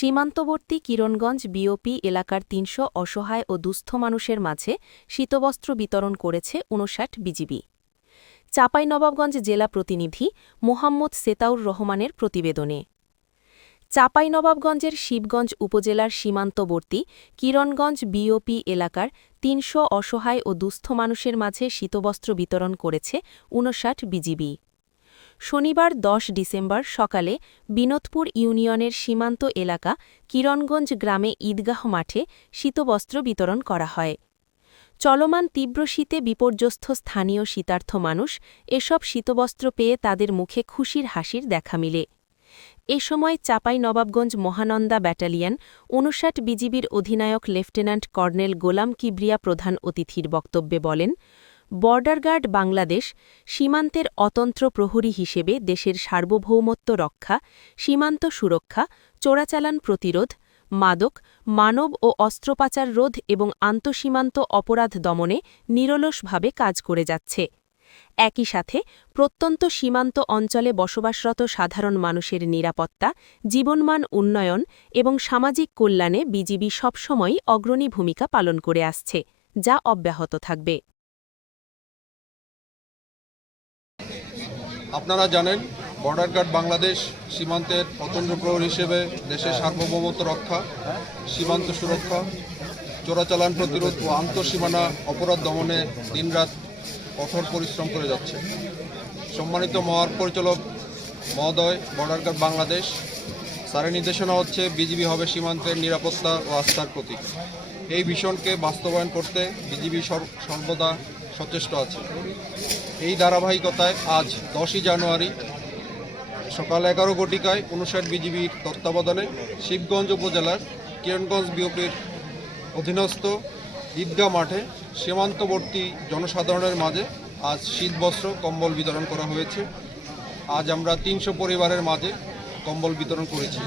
সীমান্তবর্তী কিরণগঞ্জ বিওপি এলাকার তিনশো অসহায় ও দুস্থ মানুষের মাঝে শীতবস্ত্র বিতরণ করেছে উনষাট বিজিবি। চাঁপাইনবাবগঞ্জ জেলা প্রতিনিধি মোহাম্মদ সেতাউর রহমানের প্রতিবেদনে। চাঁপাইনবাবগঞ্জের শিবগঞ্জ উপজেলার সীমান্তবর্তী কিরণগঞ্জ বিওপি এলাকার তিনশো অসহায় ও দুস্থ মানুষের মাঝে শীতবস্ত্র বিতরণ করেছে উনষাট বিজিবি। শনিবার দশ ডিসেম্বর সকালে বিনোদপুর ইউনিয়নের সীমান্ত এলাকা কিরণগঞ্জ গ্রামে ঈদগাহ মাঠে শীতবস্ত্র বিতরণ করা হয়। চলমান তীব্র শীতে বিপর্যস্ত স্থানীয় শীতার্থ মানুষ এসব শীতবস্ত্র পেয়ে তাদের মুখে খুশির হাসির দেখা মিলে। এ সময় চাপাই নবাবগঞ্জ মহানন্দা ব্যাটালিয়ন উনষাট বিজিবির অধিনায়ক লেফটেন্যান্ট কর্নেল গোলাম কিবরিয়া প্রধান অতিথির বক্তব্যে বলেন বর্ডার গার্ড বাংলাদেশ সীমান্তের অতন্ত্র প্রহরী হিসেবে দেশের সার্বভৌমত্ব রক্ষা, সীমান্ত সুরক্ষা, চোরাচালান প্রতিরোধ, মাদক, মানব ও অস্ত্রপাচার রোধ এবং আন্তঃসীমান্ত অপরাধ দমনে নিরলসভাবে কাজ করে যাচ্ছে। একই সাথে প্রত্যন্ত সীমান্ত অঞ্চলে বসবাসরত সাধারণ মানুষের নিরাপত্তা, জীবনমান উন্নয়ন এবং সামাজিক কল্যাণে বিজিবি সবসময়ই অগ্রণী ভূমিকা পালন করে আসছে, যা অব্যাহত থাকবে। আপনারা জানেন বর্ডার গার্ড বাংলাদেশ সীমান্তের অতন্ত্র প্রহর হিসেবে দেশের সার্বভৌমত্ব রক্ষা, সীমান্ত সুরক্ষা, চোরাচালান প্রতিরোধ ও আন্তঃসীমানা অপরাধ দমনে দিনরাত কঠোর পরিশ্রম করে যাচ্ছে। সম্মানিত মহার পরিচালক মহোদয় বর্ডার গার্ড বাংলাদেশ, স্যারের নির্দেশনা হচ্ছে বিজিবি হবে সীমান্তের নিরাপত্তা ও আস্থার প্রতীক। এই ভীষণকে বাস্তবায়ন করতে বিজিবি সর- সর্বদা সচেষ্ট আছে। এই ধারাবাহিকতায় আজ দশই জানুয়ারি সকাল এগারো ঘটিকায় উনষাট বিজিবির তত্ত্বাবধানে শিবগঞ্জ উপজেলার কিরণগঞ্জ বিওপির অধীনস্থ ঈদগাহ মাঠে সীমান্তবর্তী জনসাধারণের মাঝে আজ শীতবস্ত্র, কম্বল বিতরণ করা হয়েছে। আজ আমরা তিনশো পরিবারের মাঝে কম্বল বিতরণ করেছি।